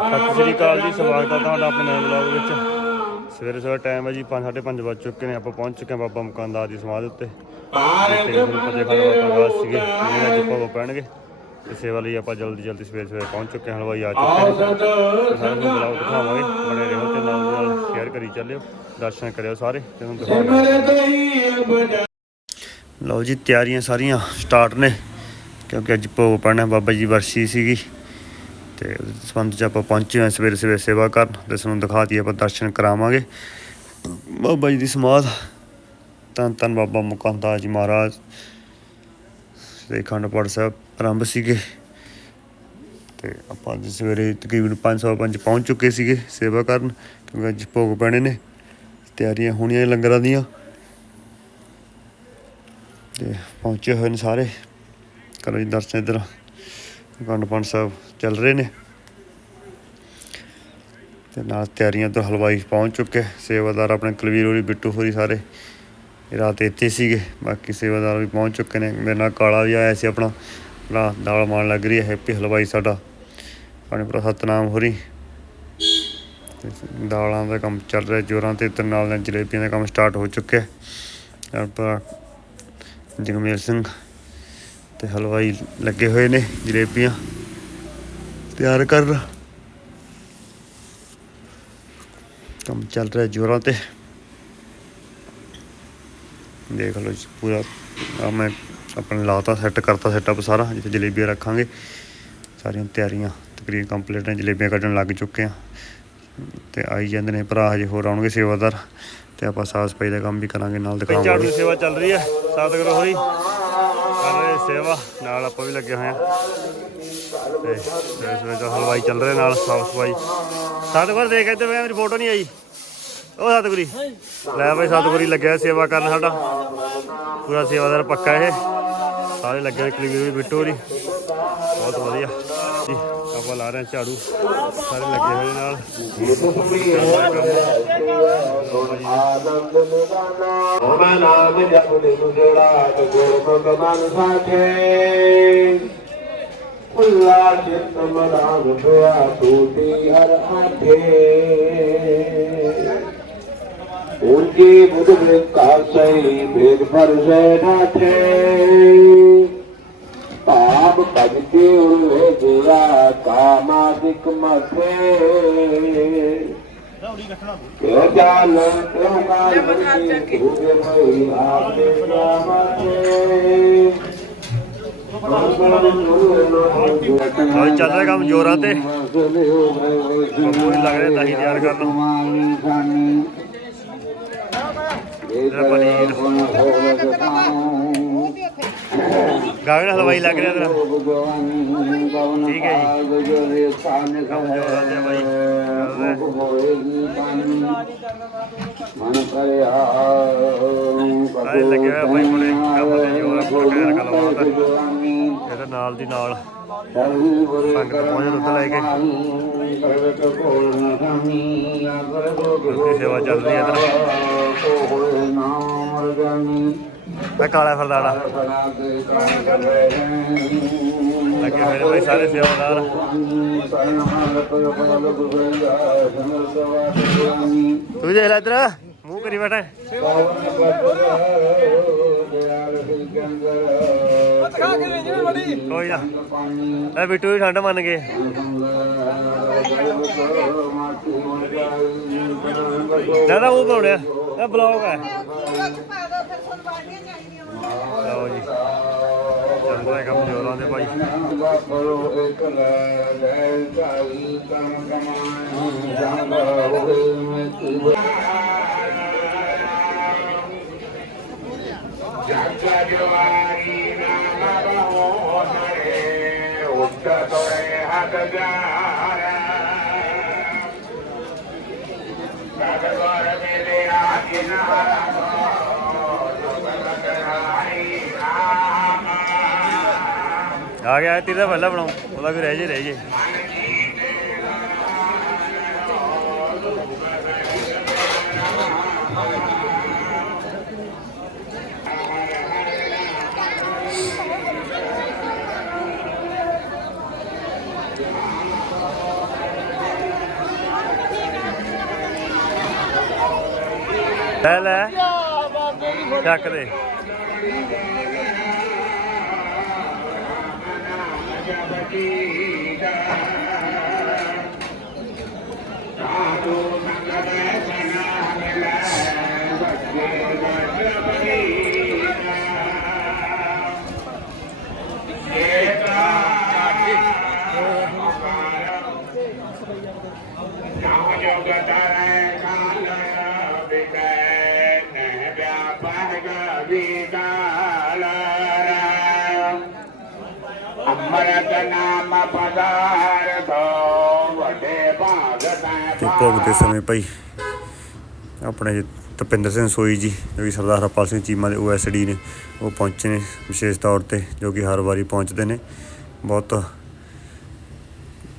ਸਤਿ ਸ੍ਰੀ ਅਕਾਲ ਜੀ ਸਵਾਗਤ ਹੈ ਤੁਹਾਡਾ ਆਪਣੇ ਨਵੇਂ ਵਲੌਗ ਵਿੱਚ। ਸਵੇਰੇ ਸਵੇਰੇ ਟਾਈਮ ਹੈ ਜੀ 5:30 ਵੱਜ ਚੁੱਕੇ ਨੇ ਆਪਾਂ ਪਹੁੰਚ ਚੁੱਕੇ ਹਾਂ ਬਾਬਾ ਮੁਕੰਦਾਸ ਦੀ ਸਮਾਧ ਉੱਤੇ। ਤੇ ਪਤਾ ਖਾਣਾ ਸੀਗੇ ਜਿਹੜੇ ਅੱਜ ਪਾਵ ਪੈਣਗੇ। ਤੇ ਸੇਵਾ ਲਈ ਆਪਾਂ ਜਲਦੀ ਜਲਦੀ ਸਵੇਰੇ ਸਵੇਰੇ ਪਹੁੰਚ ਚੁੱਕੇ ਹਾਂ ਹਲਵਾਈ ਆ ਚੁੱਕੇ ਨੇ। ਤੇ ਸਾਰੇ ਨੂੰ ਵਲੌਗ ਦਿਖਾਵਾਂਗੇ ਬਣੇ ਰਹੋ ਤੇ ਨਾਲ ਸ਼ੇਅਰ ਕਰੀ ਚੱਲਿਓ ਦਰਸ਼ਨ ਕਰਿਓ ਸਾਰੇ ਤੇ ਤੁਹਾਨੂੰ ਦਿਖਾਵਾਂਗੇ ਲਓ ਜੀ ਤਿਆਰੀਆਂ ਸਾਰੀਆਂ ਸਟਾਰਟ ਨੇ ਕਿਉਂਕਿ ਅੱਜ ਭੋਗ ਪੈਣਾ ਬਾਬਾ ਜੀ ਵਰਸੀ ਸੀਗੀ। ਤੇ ਉਸ ਸੰਬੰਧ ਚ ਆਪਾਂ ਪਹੁੰਚੇ ਹਾਂ ਸਵੇਰੇ ਸਵੇਰੇ ਸੇਵਾ ਕਰਨ ਤੇ ਤੁਹਾਨੂੰ ਦਿਖਾਤੀ ਆਪਾਂ ਦਰਸ਼ਨ ਕਰਾਵਾਂਗੇ। ਬਾਬਾ ਜੀ ਦੀ ਸਮਾਧ। ਧੰਨ ਧੰਨ ਬਾਬਾ ਮੁਕੰਦਾਸ ਜੀ ਮਹਾਰਾਜ। ਤੇ ਅਖੰਡ ਪਾਠ ਸਾਹਿਬ ਆਰੰਭ ਸੀਗੇ। ਤੇ ਆਪਾਂ ਅੱਜ ਸਵੇਰੇ ਤਕਰੀਬਨ 505 ਪਹੁੰਚ ਚੁੱਕੇ ਸੀਗੇ ਸੇਵਾ ਕਰਨ, ਕਿਉਂਕਿ ਅੱਜ ਭੋਗ ਪੈਣੇ ਨੇ। ਤਿਆਰੀਆਂ ਹੋਣੀਆਂ ਲੰਗਰਾਂ ਦੀਆਂ। ਤੇ ਪਹੁੰਚੇ ਹੋਏ ਨੇ ਸਾਰੇ। ਕਰੋ ਜੀ ਦਰਸ਼ਨ ਇੱਧਰ। ਅਖੰਡ ਪਾਠ ਸਾਹਿਬ ਚੱਲ ਰਹੇ ਨੇ। ਤੇ ਨਾਲ ਤਿਆਰੀਆਂ ਤੋਂ ਹਲਵਾਈ ਪਹੁੰਚ ਚੁੱਕੇ। ਸੇਵਾਦਾਰ ਆਪਣੇ ਕੁਲਵੀਰ ਹੋਰੀ, ਬਿੱਟੂ ਹੋਰੀ ਸਾਰੇ ਰਾਤ ਇੱਥੇ ਸੀਗੇ। ਬਾਕੀ ਸੇਵਾਦਾਰ ਵੀ ਪਹੁੰਚ ਚੁੱਕੇ ਨੇ। ਮੇਰੇ ਨਾਲ ਕਾਲਾ ਵੀ ਆਇਆ ਸੀ ਆਪਣਾ। ਆਪਣਾ ਦਾਲ ਮਾਣ ਲੱਗ ਰਹੀ ਹੈ। ਹੈਪੀ ਹਲਵਾਈ ਸਾਡਾ। ਆਪਣੇ ਭਰਾ ਸਤਨਾਮ ਹੋਰੀ। ਦਾਲਾਂ ਦਾ ਕੰਮ ਚੱਲ ਰਿਹਾ। ਜੋਰਾਂ ਤੇ ਤੇ ਨਾਲ ਜਲੇਬੀਆਂ ਦਾ ਕੰਮ ਸਟਾਰਟ ਹੋ ਚੁੱਕਿਆ। ਹੈ ਜਗਮੇਲ ਸਿੰਘ। ਤੇ ਹਲਵਾਈ ਲੱਗੇ ਹੋਏ ਨੇ ਜਲੇਬੀਆਂ ਤਿਆਰ ਕਰ। ਕੰਮ ਚੱਲ ਰਿਹਾ ਜੋਰਾਂ ਤੇ। ਦੇਖ ਲਓ ਪੂਰਾ ਆ ਮੈਂ ਆਪਣੇ ਲਾਤਾ ਸੈੱਟ ਕਰਤਾ ਸੈਟਅਪ ਸਾਰਾ, ਜਿੱਥੇ ਜਲੇਬੀਆਂ ਰੱਖਾਂਗੇ। ਸਾਰੀਆਂ ਤਿਆਰੀਆਂ ਤਕਰੀਬਨ ਕੰਪਲੀਟ ਨੇ, ਜਲੇਬੀਆਂ ਕੱਢਣ ਲੱਗ ਚੁੱਕੇ ਆ ਤੇ ਆਈ ਜਾਂਦੇ ਨੇ ਭਰਾ, ਹਜੇ ਹੋਰ ਆਉਣਗੇ ਸੇਵਾਦਾਰ। ਤੇ ਆਪਾਂ ਸਾਫ਼ ਸਫ਼ਾਈ ਦਾ ਕੰਮ ਵੀ ਕਰਾਂਗੇ, ਨਾਲ ਦਿਖਾਵਾਂਗੇ। ਝਾੜੂ ਸੇਵਾ ਚੱਲ ਰਹੀ ਹੈ ਸਤਿਗੁਰੂ ਹੋਰੀ ਸੇਵਾ, ਨਾਲ ਆਪਾਂ ਵੀ ਲੱਗੇ ਹੋਏ ਆ ਤੇ ਸਵੇਰੇ ਸਵੇਰੇ ਹਲਵਾਈ ਚੱਲ ਰਹੇ ਨਾਲ, ਸਾਫ਼ ਸਫ਼ਾਈ। ਸਤਿਗੁਰ, ਦੇਖ ਇੱਧਰ ਵੇ ਮੇਰੀ ਫੋਟੋ ਨਹੀਂ ਆਈ। ਉਹ ਸਤਿਗੁਰੀ, ਲੈ ਭਾਈ ਸਤਿਗੁਰੀ ਲੱਗਿਆ ਸੇਵਾ ਕਰਨ ਸਾਡਾ। ਪੂਰਾ ਸੇਵਾਦਾਰ ਪੱਕਾ ਇਹ। ਸਾਰੇ ਲੱਗੇ ਨੇ ਕਲੀਵਰ ਬਿੱਟੂ ਹੋਰੀ। ਬਹੁਤ ਵਧੀਆ। ਜੀ। ਆਪਾਂ ਲਾ ਰਹੇ ਹਾਂ, ਝਾੜੂ ਸਾਰੇ ਲੱਗੇ ਹੋਏ ਨਾਲ। ਆਨੰਦ ਨਿਦਾਨਾ ਹੋਣਾ ਨਾਮ ਜਪ ਦੇ ਮੁਜੜਾ ਤੇ ਗੁਰ ਮਨ ਸਾਖੇ ਖੁੱਲਾ ਚਿਤ ਮਨਾਮ ਹੋਇਆ ਟੂਟੀ ਹਰ ਆਠੇ ਉਂਜੀ ਬੁਧ ਵਿਕਾਸਈ ਭੇਦ ਪਰ ਸੇ ਨਾਠੇ ਪਾਪ ਭਜ ਕੇ ਉਰੇ ਜਿਆ ਕਾਮਾਦਿਕ ਮਥੇ। ਕਿਉ ਜਾਨ ਕਿਉ ਕਾਲ ਬਰਦੀ ਭੂਗੇ ਭਈ ਆਪ ਦੇ ਨਾਮੇ ਹਾਂ ਚੱਲ ਰਿਹਾ ਕੰਮ ਜੋਰਾਂ ਤੇ। ਬੱਬੂ ਹੀ ਲੱਗ ਰਿਹਾ ਦਹੀਂ ਤਿਆਰ ਕਰਨ। ਇਹਦਾ ਪਨੀਰ। ਗਾਗਣ ਹਲਵਾਈ ਲੱਗ ਰਿਹਾ ਤੇਰਾ। ਠੀਕ ਹੈ ਜੀ। ਕੰਮ ਜੋਰਾਂ ਤੇ ਬਾਈ ਮਨ ਕਰਿਆ ਸਾਰੇ ਲੱਗੇ ਹੋਏ ਬਾਈ ਮੁੰਡੇ ਕੰਮ ਤੇ ਜੋਰਾਂ ਪੂਰਾ ਕਹਿਰ ਗੱਲਬਾਤ ਇਹਦੇ ਨਾਲ। ਦੀ ਨਾਲ ਸੰਗਤ ਪਹੁੰਚ ਦੁੱਧ ਲੈ ਕੇ ਸੇਵਾ ਚੱਲ ਰਹੀ ਹੈ ਮੈਂ ਕਾਲਾ ਫਰਦਾੜਾ ਲੱਗੇ ਨੇ ਬਾਈ ਸਾਰੇ ਸੇਵਾਦਾਰ। ਤੂੰ ਲੈ ਇੱਧਰ ਮੂੰਹ ਕਰੀ ਬੈਠਾ। ਕੋਈ ਨਾ। ਇਹ ਬਿੱਟੂ ਵੀ ਠੰਡ ਮੰਨ ਗਏ। ਦਾਦਾ ਉਹ ਪਾਉਣਿਆ ਇਹ ਬਲੌਗ ਹੈ। ਲਓ ਜੀ। ਚੱਲਦਾ ਹੈ ਕੰਮ ਜੋਰਾਂ ਦੇ ਭਾਈ। ਕੀ ਜੱਗਾ ਨਰੇ ਹੱਥ ਜਾਰਾ ਸਤਗੁਰ ਮੇਰੇ ਆਗੇ ਆ ਗਿਆ, ਤੀਰ ਦਾ ਪਹਿਲਾਂ ਬਣਾਓ ਉਹਦਾ ਵੀ ਰਹਿ ਜੇ ਰਹਿ ਜੇ। ਲੈ ਲੈ ਚੱਕ ਦੇ ਅੰਮ੍ਰਿਤ ਨਾਮ ਪਦਾਰਥ ਵੱਡੇ ਭਾਗ ਤੈ ਤੇ ਭੋਗ ਦੇ ਸਮੇਂ ਭਾਈ, ਆਪਣੇ ਤਪਿੰਦਰ ਸਿੰਘ ਸੋਈ ਜੀ, ਜੋ ਕਿ ਸਰਦਾਰ ਹਰਪਾਲ ਸਿੰਘ ਚੀਮਾ ਦੇ ਓਐਸਡੀ ਨੇ, ਉਹ ਪਹੁੰਚੇ ਨੇ ਵਿਸ਼ੇਸ਼ ਤੌਰ ਤੇ, ਜੋ ਕਿ ਹਰ ਵਾਰੀ ਪਹੁੰਚਦੇ ਨੇ। ਬਹੁਤ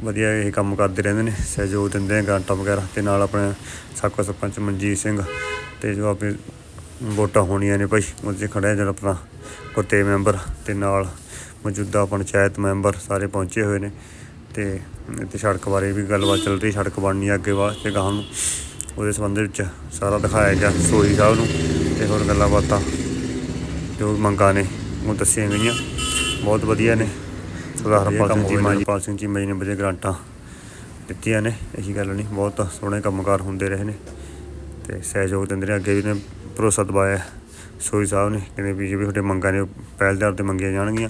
ਵਧੀਆ ਇਹ ਕੰਮ ਕਰਦੇ ਰਹਿੰਦੇ ਨੇ, ਸਹਿਯੋਗ ਦਿੰਦੇ ਨੇ ਗ੍ਰਾਂਟਾਂ ਵਗੈਰਾ ਤੇ ਨਾਲ ਆਪਣੇ ਸਾਕਾ ਸਰਪੰਚ ਮਨਜੀਤ ਸਿੰਘ ਤੇ ਜੋ ਆਪਣੇ ਵੋਟਾਂ ਹੋਣੀਆਂ ਨੇ ਭਾਈ, ਉਹਦੇ 'ਚ ਖੜਿਆ ਜਿਹੜਾ ਆਪਣਾ ਕੁੱਤੇ ਮੈਂਬਰ ਤੇ ਨਾਲ ਮੌਜੂਦਾ ਪੰਚਾਇਤ ਮੈਂਬਰ ਸਾਰੇ ਪਹੁੰਚੇ ਹੋਏ ਨੇ ਤੇ ਤੇ ਸੜਕ ਬਾਰੇ ਵੀ ਗੱਲਬਾਤ ਚੱਲ ਰਹੀ ਸੜਕ ਬਣਨੀ ਆ ਅੱਗੇ ਵਾਸਤੇ ਗਾਹਾਂ ਨੂੰ ਉਹਦੇ ਸੰਬੰਧ ਵਿੱਚ ਸਾਰਾ ਦਿਖਾਇਆ ਗਿਆ ਸੋਈ ਸਾਹਿਬ ਨੂੰ ਤੇ ਹੋਰ ਗੱਲਾਂ ਬਾਤਾਂ ਜੋ ਮੰਗਾਂ ਨੇ ਉਹ ਦੱਸੀਆਂ ਗਈਆਂ। ਬਹੁਤ ਵਧੀਆ ਨੇ। ਸਰਦਾਰ ਹਰਪਾਲ ਸਿੰਘ ਜੀ ਪਾਲ ਸਿੰਘ ਚੀਮਾ ਜੀ ਨੇ ਵਧੀਆ ਗ੍ਰਾਂਟਾਂ ਦਿੱਤੀਆਂ ਨੇ ਇਹੀ ਗੱਲ ਨਹੀਂ ਬਹੁਤ ਸੋਹਣੇ ਕੰਮਕਾਰ ਹੁੰਦੇ ਰਹੇ ਨੇ ਤੇ ਸਹਿਯੋਗ ਦਿੰਦੇ ਨੇ ਅੱਗੇ ਵੀ ਨੇ ਭਰੋਸਾ ਦਵਾਇਆ ਸੋਈ ਸਾਹਿਬ ਨੇ ਕਹਿੰਦੇ ਵੀ ਜਿਹੜੇ ਤੁਹਾਡੇ ਮੰਗਾਂ ਨੇ ਪਹਿਲ ਦੇ ਤੇ ਮੰਗੀਆਂ ਜਾਣਗੀਆਂ।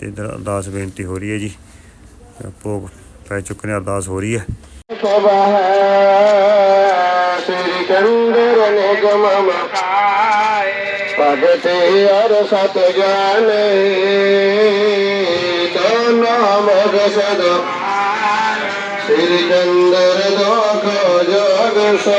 ਤੇ ਇੱਧਰ ਅਰਦਾਸ ਬੇਨਤੀ ਹੋ ਰਹੀ ਹੈ ਜੀ। ਭੋਗ ਪੈ ਚੁੱਕੇ ਨੇ ਅਰਦਾਸ ਹੋ ਰਹੀ ਹੈ। ਸ੍ਰੀ ਚੰਦਰ ਨਿਗਮ ਮਕਾਏ। ਭਗਤੇ ਅਰ ਸਤ ਜਾਣੇ ਤੋ ਨਾਮ ਗਸਦ ਸ੍ਰੀ ਚੰਦਰ ਦੋਖ ਜੋਗ ਸੋ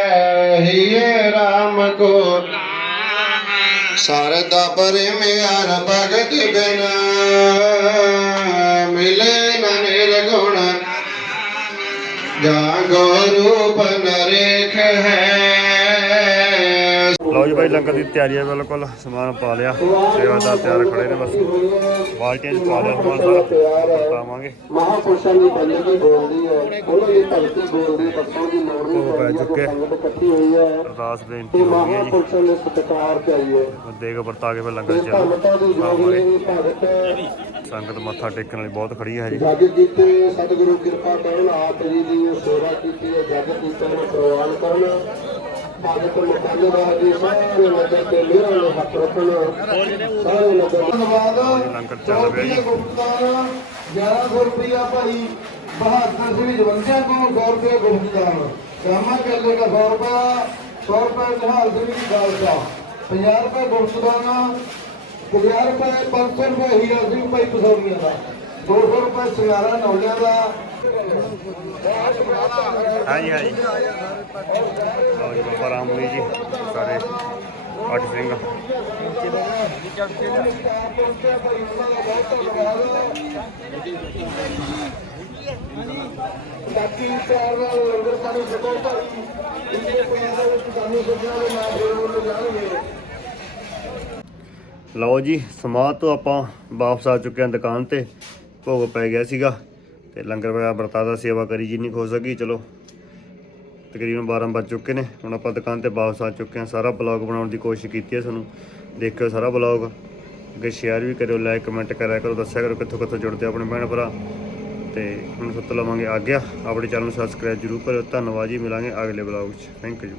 ਸਰਦਾ ਪਰਮਿਆਰ ਭਗਤ ਬਿਨ। ਮਿਲੇ ਨਾ ਨਿਰਗੁਣ। ਜਾ ਰੂਪ ਪਨਰੇਖ ਹੈ। ਲਓ ਜੀ ਭਾਈ ਲੰਗਰ ਦੀ ਤਿਆਰੀ ਹੈ ਬਿਲਕੁਲ ਸਮਾਨ ਪਾ ਲਿਆ ਸੇਵਾਦਾਰ ਤਿਆਰ ਖੜੇ ਨੇ ਬਸ। ਬਾਲਟੀਆਂ 'ਚ ਪਾ ਲਿਆ ਸਮਾਨ ਸਾਰਾ ਪਾਵਾਂਗੇ। ਮਹਾਪੁਰਸ਼ਾਂ ਦੀ ਬੰਦਗੀ ਬੋਲਦੀ ਹੈ। ਉਹਨਾਂ ਦੀ ਭਗਤੀ ਬੋਲਦੀ ਹੈ ਦੱਸਣ ਦੀ ਲੋੜ ਨਹੀਂ ਪੈ ਚੁੱਕੇ। ਇਕੱਠੀ ਹੋਈ ਹੈ। ਅਰਦਾਸ ਬੇਨਤੀ ਹੋ ਰਹੀ ਹੈ ਜੀ। ਮਹਾਪੁਰਸ਼ਾਂ ਦੇ ਸਤਿਕਾਰ ਚਾਹੀਏ ਦੇਗ ਵਰਤਾ ਕੇ ਫਿਰ ਲੰਗਰ ਚੱਲ ਸੰਗਤ ਮੱਥਾ ਟੇਕਣ ਵਾਲੀ ਬਹੁਤ ਖੜੀ ਹੈ ਜੀ। ਜਗ ਕੀਤੇ ਸਤਿਗੁਰੂ ਕਿਰਪਾ ਕਰਨ ਆਪ ਜੀ ਦੀ ਸੇਵਾ ਕੀਤੀ ਹੈ। ਜਗ ਕੀਤੇ ਨੂੰ ਪ੍ਰਵਾਨ ਕਰਨ। ਭਗਤ ਲੰਗਰ ਚੱਲ ਪਿਆ ਜੀ। ਗੁਪਤਾਨ 1100 ਰੁਪਇਆ ਭਾਈ ਬਹਾਦਰ ਸਿੰਘ ਜਵੰਜਾ ਕੋਲ 100 ਰੁਪਇਆ ਗੁਪਤਾਨ ਕਾਮਾ ਕੱਲੇ ਦਾ 100 ਰੁਪਇਆ 100 ਰੁਪਏ ਜਹਾਲ ਸਿੰਘ ਦੀ ਖਾਲਸਾ 50 ਰੁਪਏ ਗੁਪਤਾਨ 50 ਰੁਪਏ 500 ਰੁਪਏ ਹੀਰਾ ਸਿੰਘ ਭਾਈ ਪਸੌੜੀਆਂ ਦਾ 200 ਰੁਪਏ ਸਿੰਗਾਰਾ ਨੌਲਿਆਂ ਦਾ ਹਾਂਜੀ ਹਾਂਜੀ। ਲਓ ਜੀ, ਬਾਬਾ ਰਾਮੂਲੀ ਜੀ, ਸਾਰੇ ਅੱਠ ਸਿੰਘ। ਬਾਕੀ ਚਾਰ ਨਾਲ ਲੰਗਰ ਪਾਣੀ ਸਕੋ ਭਾਈ ਇੰਨੇ ਪਿਆਰ ਦੇ ਵਿੱਚ ਸਾਨੂੰ ਸੁਝਾਅ ਦੇ ਨਾਲ ਫੇਰ ਉਹ ਜਾਣਗੇ ਲਓ ਜੀ, ਸਮਾਧ ਤੋਂ ਆਪਾਂ ਵਾਪਸ ਆ ਚੁੱਕੇ ਹਾਂ ਦੁਕਾਨ ਤੇ। ਭੋਗ ਪੈ ਗਿਆ ਸੀਗਾ। ਤੇ ਲੰਗਰ ਵਗੈਰਾ ਵਰਤਾ ਦਾ ਸੇਵਾ ਕਰੀ ਜਿੰਨੀ ਹੋ ਸਕੀ, ਚਲੋ। ਤਕਰੀਬਨ 12 ਵੱਜ ਚੁੱਕੇ ਨੇ। ਹੁਣ ਆਪਾਂ ਦੁਕਾਨ ਤੇ ਵਾਪਸ ਆ ਚੁੱਕੇ ਹਾਂ। ਸਾਰਾ ਬਲੌਗ ਬਣਾਉਣ ਦੀ ਕੋਸ਼ਿਸ਼ ਕੀਤੀ ਹੈ ਤੁਹਾਨੂੰ ਦੇਖਿਓ ਸਾਰਾ ਬਲੌਗ ਅੱਗੇ ਸ਼ੇਅਰ ਵੀ ਕਰਿਓ ਲਾਈਕ ਕਮੈਂਟ ਕਰਿਆ ਕਰੋ, ਦੱਸਿਆ ਕਰੋ ਕਿੱਥੋਂ ਕਿੱਥੋਂ ਜੁੜਦੇ ਆਪਣੇ ਭੈਣ ਭਰਾ। ਤੇ ਹੁਣ ਸੁੱਤ ਲਵਾਂਗੇ ਆ ਗਿਆ ਆਪਣੇ ਚੈਨਲ ਨੂੰ ਸਬਸਕ੍ਰਾਈਬ ਜਰੂਰ ਕਰਿਓ। ਧੰਨਵਾਦ ਜੀ। ਮਿਲਾਂਗੇ ਅਗਲੇ ਬਲੌਗ 'ਚ। Thank you